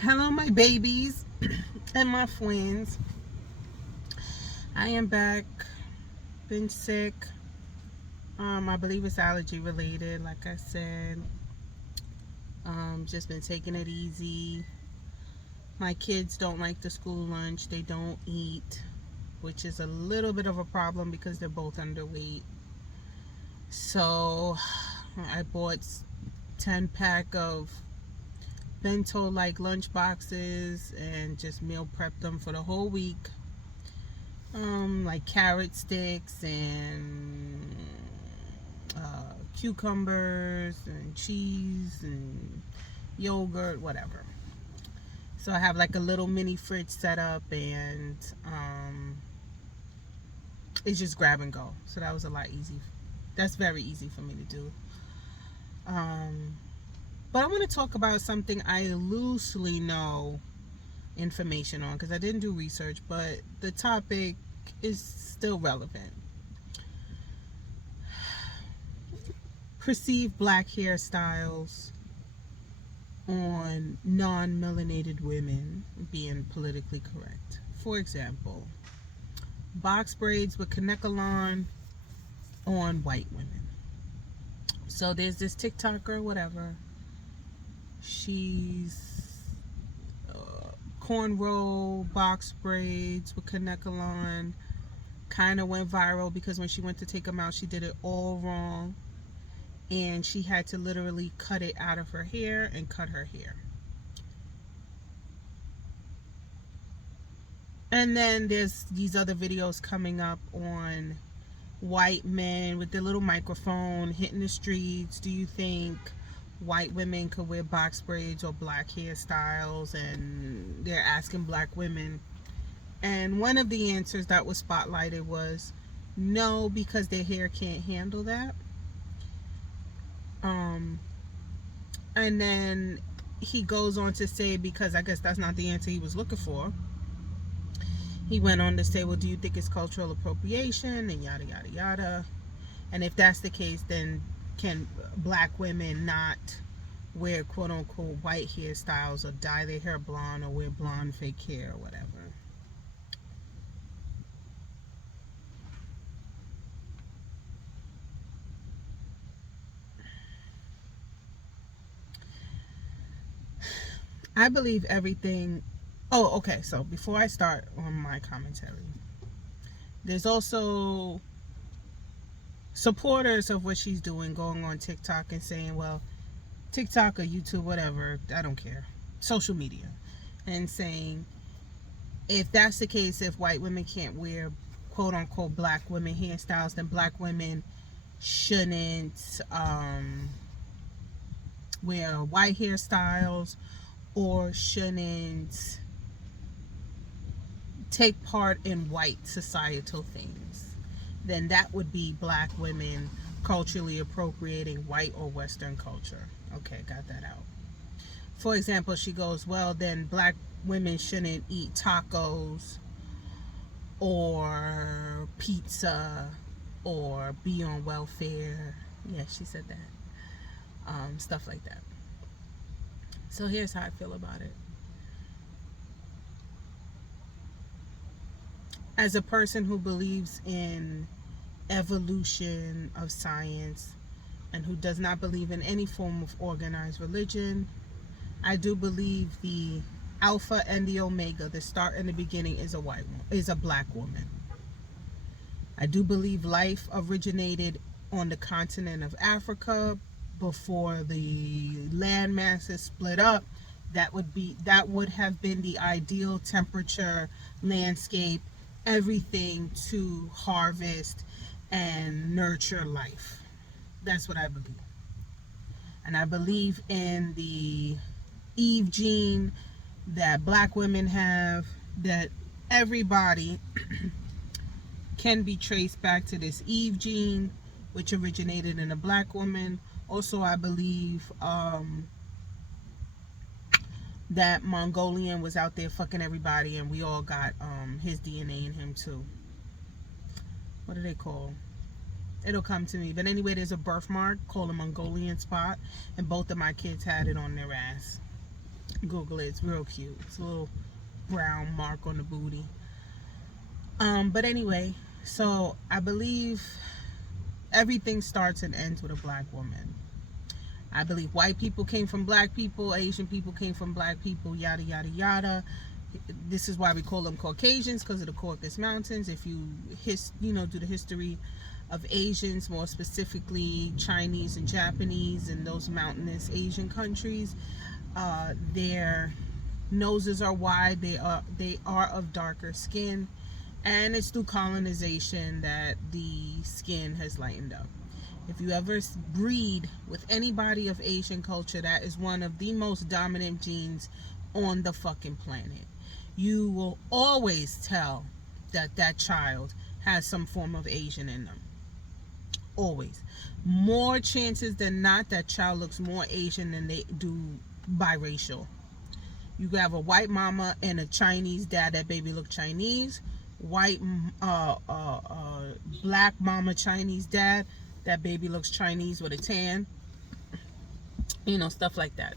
Hello, my babies and my friends. I am back. Been sick. I believe it's allergy related. Like I said, just been taking it easy. My kids don't like the school lunch. They don't eat, which is a little bit of a problem because they're both underweight. So I bought 10 pack of bento like lunch boxes and just meal prepped them for the whole week. Like carrot sticks and cucumbers and cheese and yogurt, whatever. So I have like a little mini fridge set up, and it's just grab and go. So that was a lot easy. That's very easy for me to do. Um, but I want to talk about something I loosely know information on because I didn't do research, but the topic is still relevant. Perceived black hairstyles on non-melanated women being politically correct. For example, box braids with Kanekalon on white women. So there's this TikToker, whatever. She's cornrow box braids with Kanekalon. Kind of went viral because when she went to take them out, she did it all wrong. And she had to literally cut it out of her hair and cut her hair. And then there's these other videos coming up on white men with their little microphone hitting the streets. Do you think white women could wear box braids or black hairstyles? And they're asking black women. And one of the answers that was spotlighted was no, because their hair can't handle that. And then he goes on to say, because I guess that's not the answer he was looking for, he went on to say, well, do you think it's cultural appropriation and yada yada yada? And if that's the case, then can black women not wear quote unquote white hairstyles or dye their hair blonde or wear blonde fake hair or whatever? I believe everything. Oh, okay. So before I start on my commentary, there's also supporters of what she's doing going on TikTok and saying, well, TikTok or YouTube, whatever, I don't care, social media, and saying if that's the case, if white women can't wear quote unquote black women hairstyles, then black women shouldn't wear white hairstyles or shouldn't take part in white societal things. Then that would be black women culturally appropriating white or Western culture. Okay, got that out. For example, she goes, well, then black women shouldn't eat tacos or pizza or be on welfare. Yeah, she said that. Stuff like that. So here's how I feel about it. As a person who believes in evolution of science and who does not believe in any form of organized religion, I do believe the alpha and the omega, the start and the beginning, is a black woman. I do believe life originated on the continent of Africa before the land masses split up. That would have been the ideal temperature, landscape, everything to harvest and nurture life. That's what I believe. And I believe in the Eve gene that black women have, that everybody can be traced back to this Eve gene, which originated in a black woman. Also, I believe that Mongolian was out there fucking everybody, and we all got his DNA in him too. What do they call? It'll come to me. But anyway, there's a birthmark called a Mongolian spot, and both of my kids had it on their ass. Google it. It's real cute. It's a little brown mark on the booty. But anyway, so I believe everything starts and ends with a black woman. I believe white people came from black people, Asian people came from black people, yada yada yada. This is why we call them Caucasians, because of the Caucasus Mountains. If you do the history of Asians, more specifically Chinese and Japanese and those mountainous Asian countries, their noses are wide. They are of darker skin, and it's through colonization that the skin has lightened up. If you ever breed with anybody of Asian culture, that is one of the most dominant genes on the fucking planet. You will always tell that that child has some form of Asian in them. Always. More chances than not, that child looks more Asian than they do biracial. You could have a white mama and a Chinese dad, that baby look Chinese. White, black mama, Chinese dad, that baby looks Chinese with a tan. Stuff like that.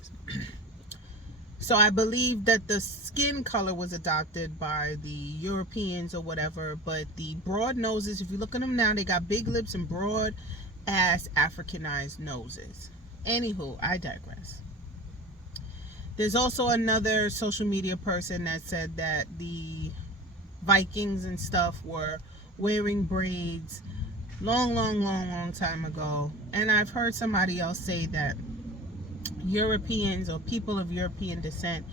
So I believe that the skin color was adopted by the Europeans or whatever, but the broad noses, if you look at them now, they got big lips and broad ass Africanized noses. Anywho, I digress. There's also another social media person that said that the Vikings and stuff were wearing braids long time ago. And I've heard somebody else say that Europeans or people of European descent,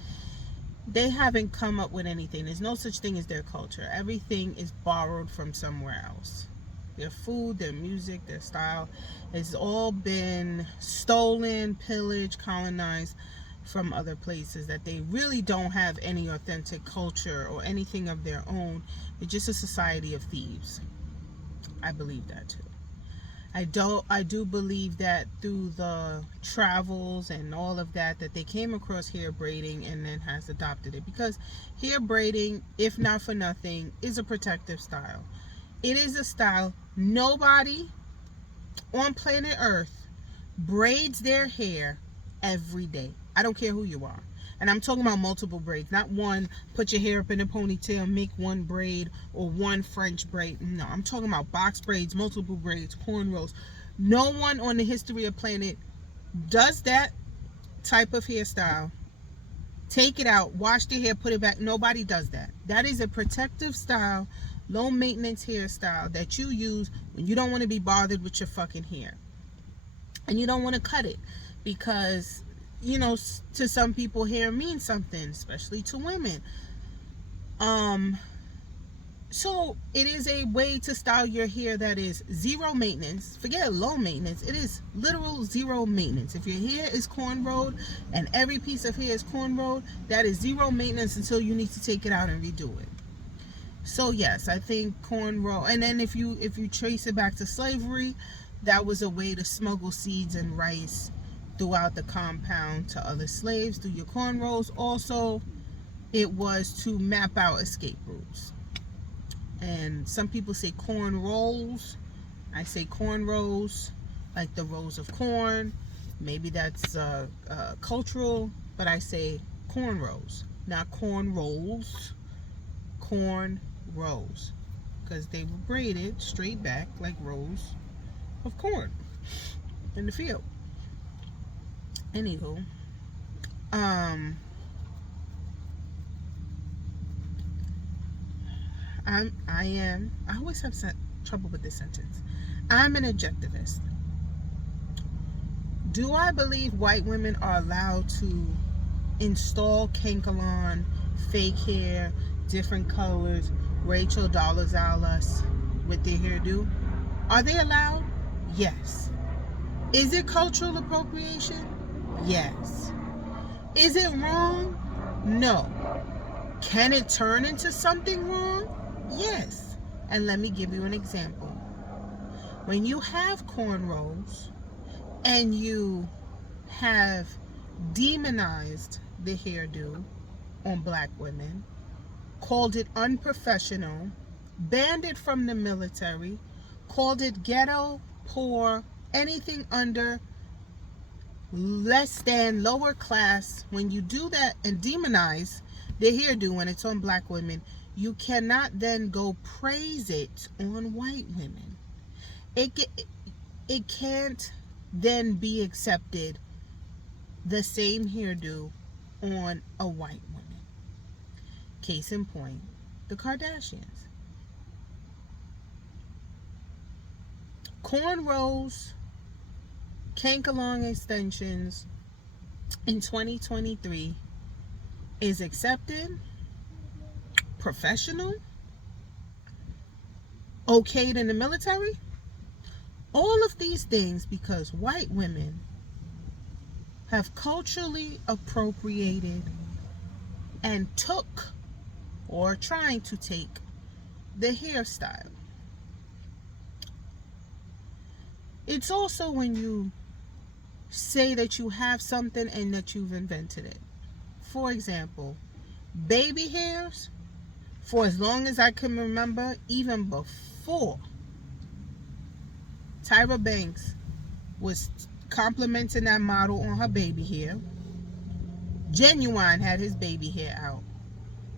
they haven't come up with anything. There's no such thing as their culture. Everything is borrowed from somewhere else. Their food, their music, their style has all been stolen, pillaged, colonized from other places, that they really don't have any authentic culture or anything of their own. They're just a society of thieves. I believe that too. I do believe that through the travels and all of that they came across hair braiding and then has adopted it, because hair braiding, if not for nothing, is a protective style. It is a style. Nobody on planet Earth braids their hair every day. I don't care who you are. And I'm talking about multiple braids, not one, put your hair up in a ponytail, make one braid, or one French braid. No, I'm talking about box braids, multiple braids, cornrows. No one on the history of planet does that type of hairstyle. Take it out, wash their hair, put it back. Nobody does that. That is a protective style, low maintenance hairstyle that you use when you don't want to be bothered with your fucking hair. And you don't want to cut it, because to some people hair means something, especially to women. So it is a way to style your hair that is zero maintenance. Forget low maintenance. It is literal zero maintenance. If your hair is cornrowed and every piece of hair is cornrowed, that is zero maintenance until you need to take it out and redo it. So yes, I think cornrow, and then if you trace it back to slavery, that was a way to smuggle seeds and rice throughout the compound to other slaves through your cornrows. Also, it was to map out escape routes. And some people say corn rolls. I say cornrows, like the rows of corn. Maybe that's cultural, but I say cornrows, not corn rolls. Corn rows, because they were braided straight back like rows of corn in the field. Anywho, I always have trouble with this sentence. I'm an objectivist. Do I believe white women are allowed to install Kankalon, fake hair, different colors, Rachel Dolezal with their hairdo? Are they allowed? Yes. Is it cultural appropriation? Yes. Is it wrong? No. Can it turn into something wrong? Yes. And let me give you an example. When you have cornrows and you have demonized the hairdo on black women, called it unprofessional, banned it from the military, called it ghetto, poor, anything under less than, lower class, when you do that and demonize the hairdo when it's on black women, you cannot then go praise it on white women. It can't then be accepted, the same hairdo on a white woman. Case in point, the Kardashians. Cornrows, cank-along extensions in 2023 is accepted, professional, okayed in the military. All of these things because white women have culturally appropriated and took, or trying to take, the hairstyle. It's also when you say that you have something and that you've invented it. For example, baby hairs, for as long as I can remember, even before Tyra Banks was complimenting that model on her baby hair, Genuine had his baby hair out.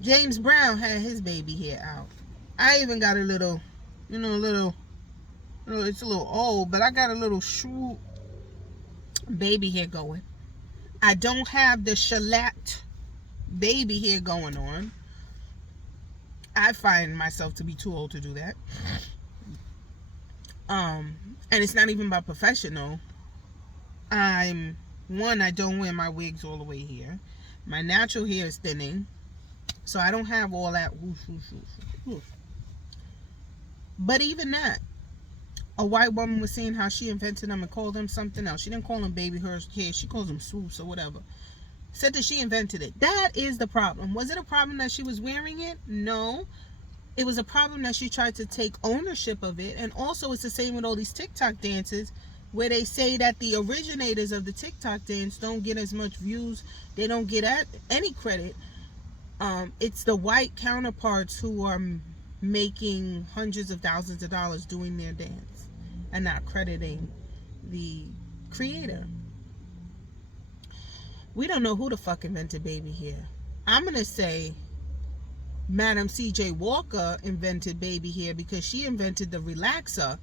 James Brown had his baby hair out. I even got a little, it's a little old, but I got a little swoop baby hair going. I don't have the shellac baby hair going on. I find myself to be too old to do that. And it's not even about professional. I don't wear my wigs all the way here. My natural hair is thinning, so I don't have all that whoosh, whoosh, whoosh, whoosh. But even that, a white woman was saying how she invented them and called them something else. She didn't call them baby hair. She calls them swoops or whatever. Said that she invented it. That is the problem. Was it a problem that she was wearing it? No. It was a problem that she tried to take ownership of it. And also it's the same with all these TikTok dances where they say that the originators of the TikTok dance don't get as much views. They don't get any credit. It's the white counterparts who are making hundreds of thousands of dollars doing their dance and not crediting the creator. We don't know who the fuck invented baby hair. I'm going to say Madam C.J. Walker invented baby hair because she invented the relaxer,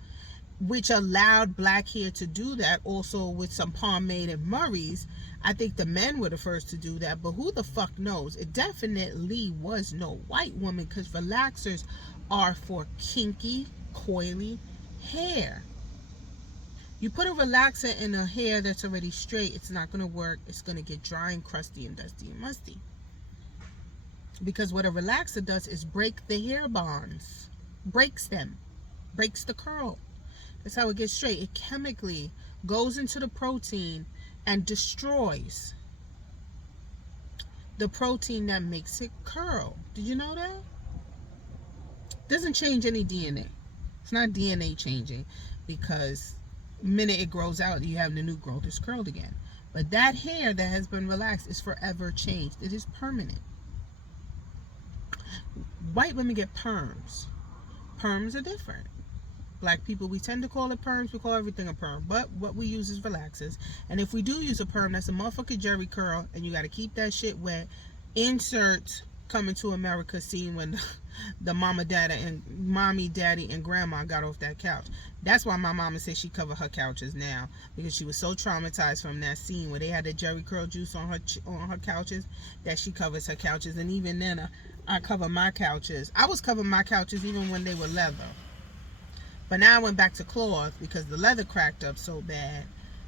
which allowed black hair to do that, also with some pomade and Murray's. I think the men were the first to do that, but who the fuck knows? It definitely was no white woman, because relaxers are for kinky, coily hair. You put a relaxer in a hair that's already straight, it's not going to work. It's going to get dry and crusty and dusty and musty. Because what a relaxer does is break the hair bonds, breaks them, breaks the curl. That's how it gets straight. It chemically goes into the protein and destroys the protein that makes it curl. Did you know that? Doesn't change any DNA. It's not DNA changing, because the minute it grows out, you have the new growth, it's curled again. But that hair that has been relaxed is forever changed. It is permanent. White women get perms. Perms are different. Black people, we tend to call it perms. We call everything a perm. But what we use is relaxers. And if we do use a perm, that's a motherfucking Jerry curl. And you got to keep that shit wet. Insert Coming to America scene when the mommy, daddy, and grandma got off that couch. That's why my mama says she covered her couches now, because she was so traumatized from that scene where they had the Jerry curl juice on her couches, that she covers her couches. And even then, I cover my couches. I was covering my couches even when they were leather. But now I went back to cloth because the leather cracked up so bad.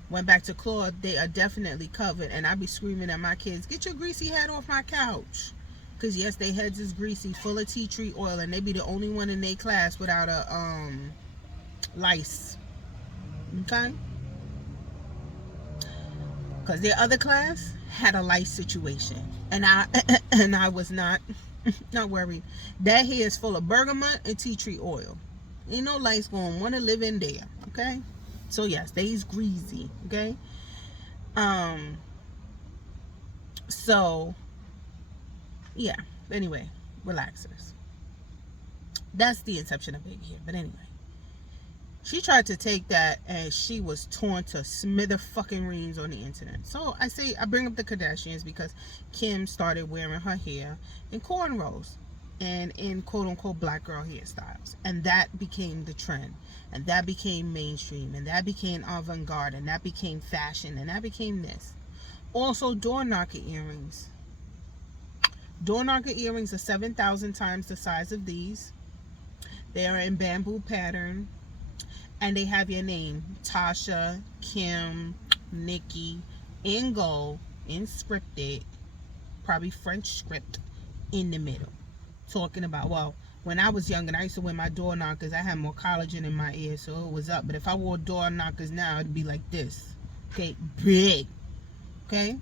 Went back to cloth, they are definitely covered. And I be screaming at my kids, get your greasy head off my couch. Because yes, their heads is greasy, full of tea tree oil, and they be the only one in their class without a lice. Okay? Because their other class had a lice situation. And I was not worried. That hair is full of bergamot and tea tree oil. Ain't no lice going to want to live in there. Okay? So yes, they is greasy. Okay? So yeah, anyway, relaxers. That's the inception of baby hair. But anyway, She tried to take that and she was torn to smither fucking reams on the internet. So I bring up the Kardashians because Kim started wearing her hair in cornrows and in quote unquote black girl hairstyles. And that became the trend. And that became mainstream. And that became avant-garde. And that became fashion. And that became this. Also, door knocker earrings. Door knocker earrings are 7,000 times the size of these. They are in bamboo pattern. And they have your name, Tasha, Kim, Nikki, in gold, in scripted, probably French script, in the middle. Talking about, well, when I was young and I used to wear my door knockers, I had more collagen in my ear, so it was up. But if I wore door knockers now, it'd be like this. Okay, big. Okay.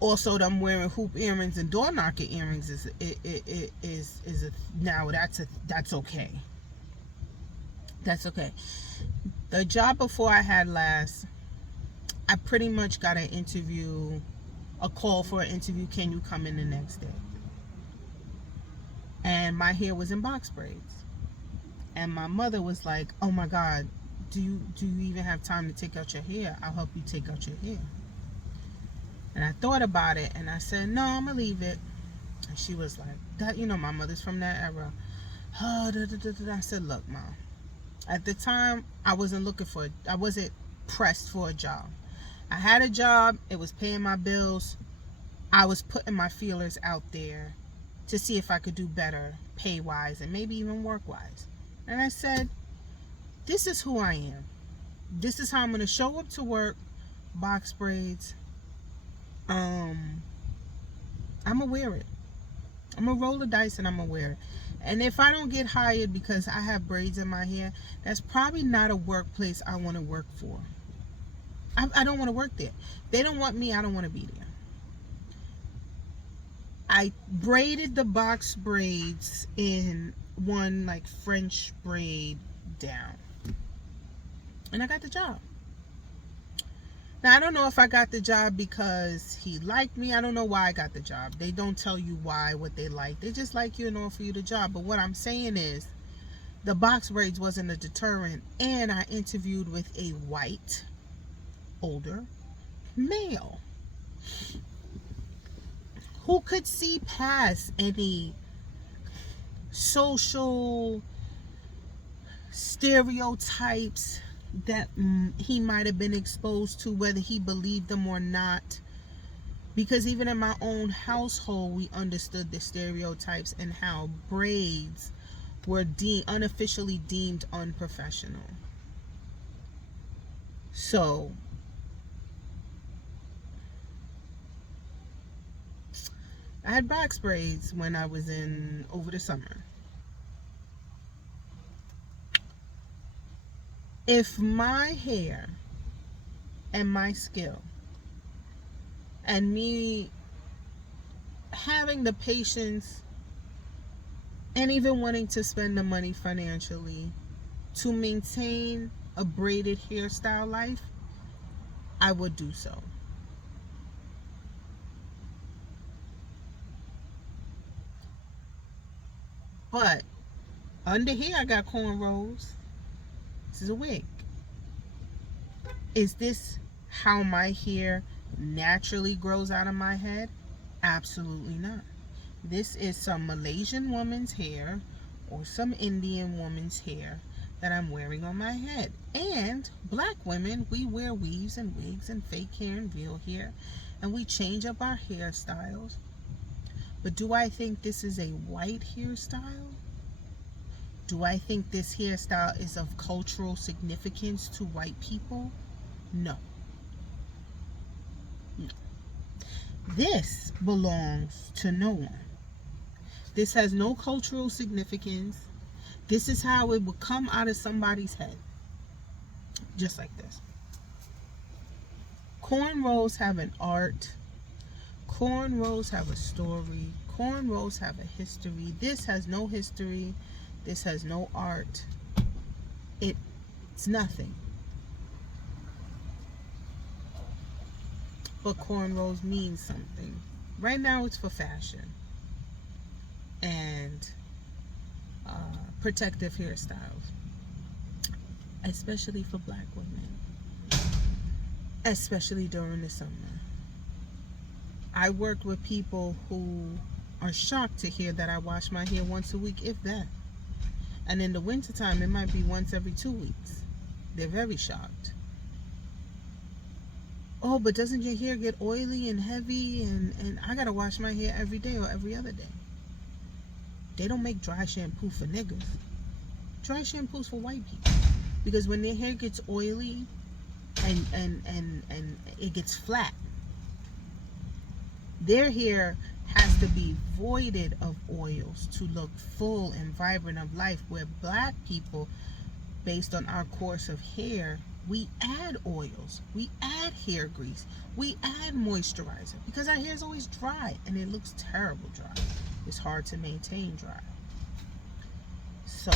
Also, them wearing hoop earrings and door knocker earrings that's okay. That's okay. The job before I had last, I pretty much got an interview, a call for an interview. Can you come in the next day? And my hair was in box braids. And my mother was like, oh my God, do you even have time to take out your hair? I'll help you take out your hair. And I thought about it and I said, no, I'm gonna leave it. And she was like, that, my mother's from that era. I said, look, Mom. At the time, I wasn't pressed for a job. I had a job. It was paying my bills. I was putting my feelers out there to see if I could do better pay-wise and maybe even work-wise. And I said, this is who I am. This is how I'm going to show up to work. Box braids. I'm going to wear it. I'm going to roll the dice and I'm going to wear it. And if I don't get hired because I have braids in my hair, that's probably not a workplace I want to work for. I don't want to work there. They don't want me, I don't want to be there. I braided the box braids in one like French braid down. And I got the job. Now, I don't know if I got the job because he liked me. I don't know why I got the job. They don't tell you why, what they like. They just like you and offer you the job. But what I'm saying is the box braids wasn't a deterrent. And I interviewed with a white, older male who could see past any social stereotypes that he might have been exposed to, whether he believed them or not. Because even in my own household, we understood the stereotypes and how braids were unofficially deemed unprofessional. So I had box braids when I was over the summer. If my hair and my skill and me having the patience and even wanting to spend the money financially to maintain a braided hairstyle life, I would do so. But under here I got cornrows. This is a wig. Is this how my hair naturally grows out of my head? Absolutely not. This is some Malaysian woman's hair or some Indian woman's hair that I'm wearing on my head. And black women, we wear weaves and wigs and fake hair and real hair, and we change up our hairstyles. But do I think this is a white hairstyle? Do I think this hairstyle is of cultural significance to white people? No. No. This belongs to no one. This has no cultural significance. This is how it would come out of somebody's head. Just like this. Cornrows have an art. Cornrows have a story. Cornrows have a history. This has no history. This has no art. It's nothing. But cornrows mean something. Right now it's for fashion and protective hairstyles. especially for black women, especially during the summer. I worked with people who are shocked to hear that I wash my hair once a week, if that. And in the wintertime, it might be once every 2 weeks. They're very shocked. Oh, but doesn't your hair get oily and heavy? And I gotta wash my hair every day or every other day. They don't make dry shampoo for niggas. Dry shampoo's for white people. Because when their hair gets oily and it gets flat, their hair has to be voided of oils to look full and vibrant of life, where black people, based on our course of hair, we add oils, we add hair grease, we add moisturizer, because our hair is always dry and it looks terrible dry. It's hard to maintain dry. So,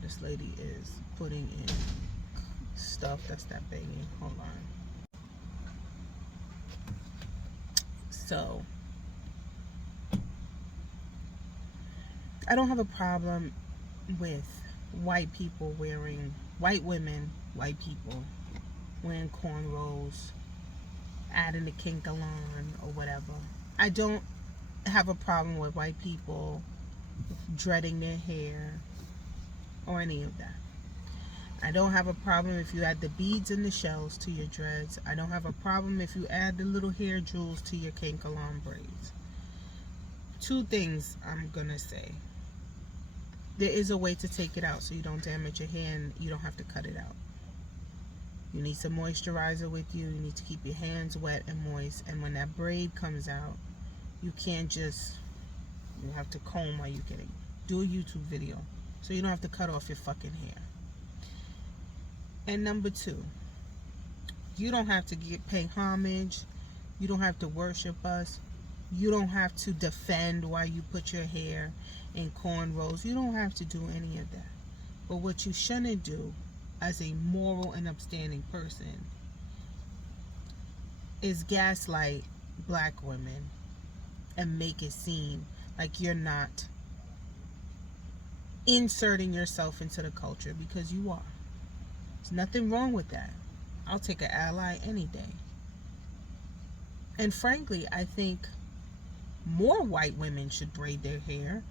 this lady is putting in stuff. That's that banging. Hold on. So, I don't have a problem with white women, white people wearing cornrows, adding the kinkalon or whatever. I don't have a problem with white people dreading their hair or any of that. I don't have a problem if you add the beads and the shells to your dreads. I don't have a problem if you add the little hair jewels to your kinkalon braids. Two things I'm gonna say. There is a way to take it out so you don't damage your hair and you don't have to cut it out. You need some moisturizer with you. You need to keep your hands wet and moist. And when that braid comes out, you can't just, you have to comb while you're getting. Do a YouTube video so you don't have to cut off your fucking hair. And number two, you don't have to pay homage. You don't have to worship us. You don't have to defend why you put your hair in cornrows. You don't have to do any of that. But what you shouldn't do as a moral and upstanding person is gaslight black women and make it seem like you're not inserting yourself into the culture, because you are. There's nothing wrong with that. I'll take an ally any day. And frankly, I think more white women should braid their hair.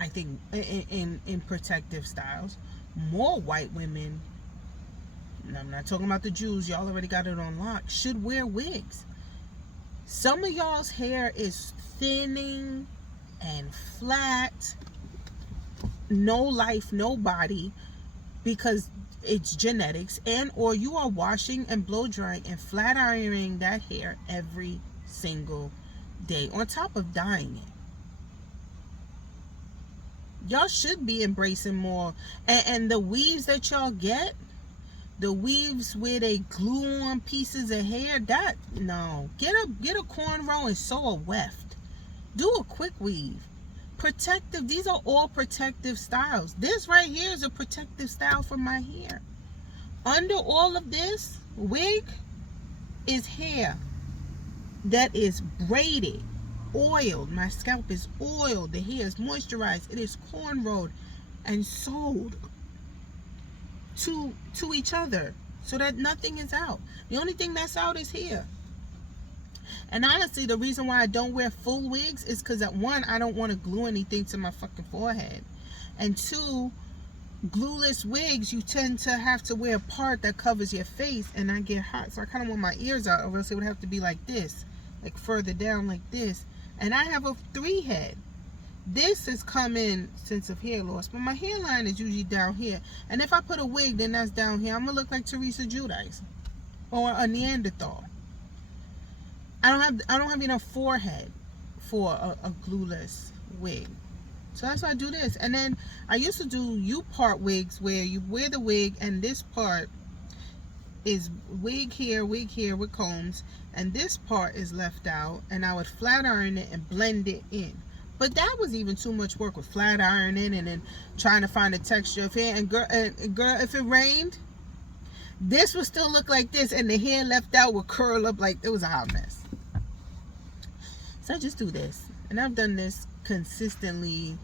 I think in protective styles. More white women, and I'm not talking about the Jews, y'all already got it on lock, should wear wigs. Some of y'all's hair is thinning and flat, no life, no body, because it's genetics, and or you are washing and blow drying and flat ironing that hair every single day on top of dyeing it. Y'all should be embracing more. And the weaves that y'all get, the weaves where they glue on pieces of hair, that, no. Get a cornrow and sew a weft. Do a quick weave. Protective, these are all protective styles. This right here is a protective style for my hair. Under all of this wig is hair that is braided, oiled. My scalp is oiled. The hair is moisturized. It is cornrowed and sewed to each other so that nothing is out. The only thing that's out is hair. And honestly, the reason why I don't wear full wigs is because, at one, I don't want to glue anything to my fucking forehead, and two, glueless wigs, you tend to have to wear a part that covers your face, and I get hot, so I kind of want my ears out, or else it would have to be like this, like further down like this. And I have a 3 head. This has come in since of hair loss, but my hairline is usually down here. And if I put a wig, then that's down here. I'm gonna look like Teresa Giudice or a Neanderthal. I don't have enough forehead for a glueless wig. So that's why I do this. And then I used to do U-part wigs where you wear the wig and this part is wig here with combs, and this part is left out, and I would flat iron it and blend it in. But that was even too much work with flat ironing and then trying to find the texture of hair. And girl, if it rained, this would still look like this, and the hair left out would curl up like it was a hot mess. So I just do this, and I've done this consistently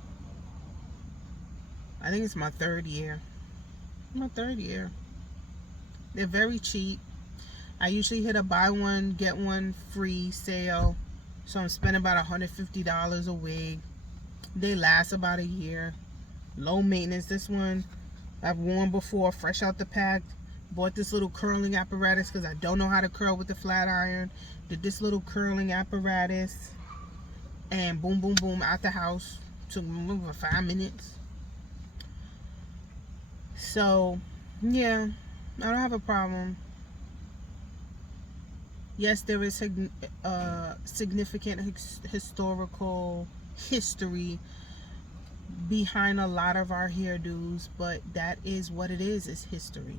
I think it's my third year. My third year. They're very cheap. I usually hit a buy one get one free sale, so I'm spending about $150 a wig. They last about a year. Low maintenance. This one I've worn before, fresh out the pack. Bought this little curling apparatus because I don't know how to curl with the flat iron. Did this little curling apparatus, and boom, boom, boom, out the house. Took me over 5 minutes. So, yeah, I don't have a problem. Yes, there is significant historical history behind a lot of our hairdos, but that is what it is. It's history.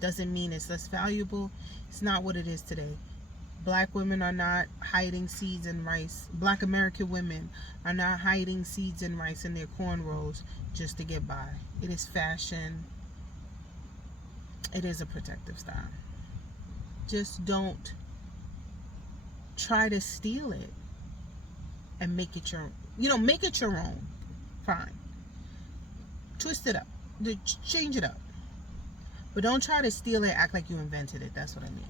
Doesn't mean it's less valuable. It's not what it is today. Black women are not hiding seeds in rice. Black American women are not hiding seeds in rice in their cornrows just to get by. It is fashion. It is a protective style. Just don't try to steal it and make it your own. Make it your own. Fine. Twist it up. Change it up. But don't try to steal it, act like you invented it. That's what I mean.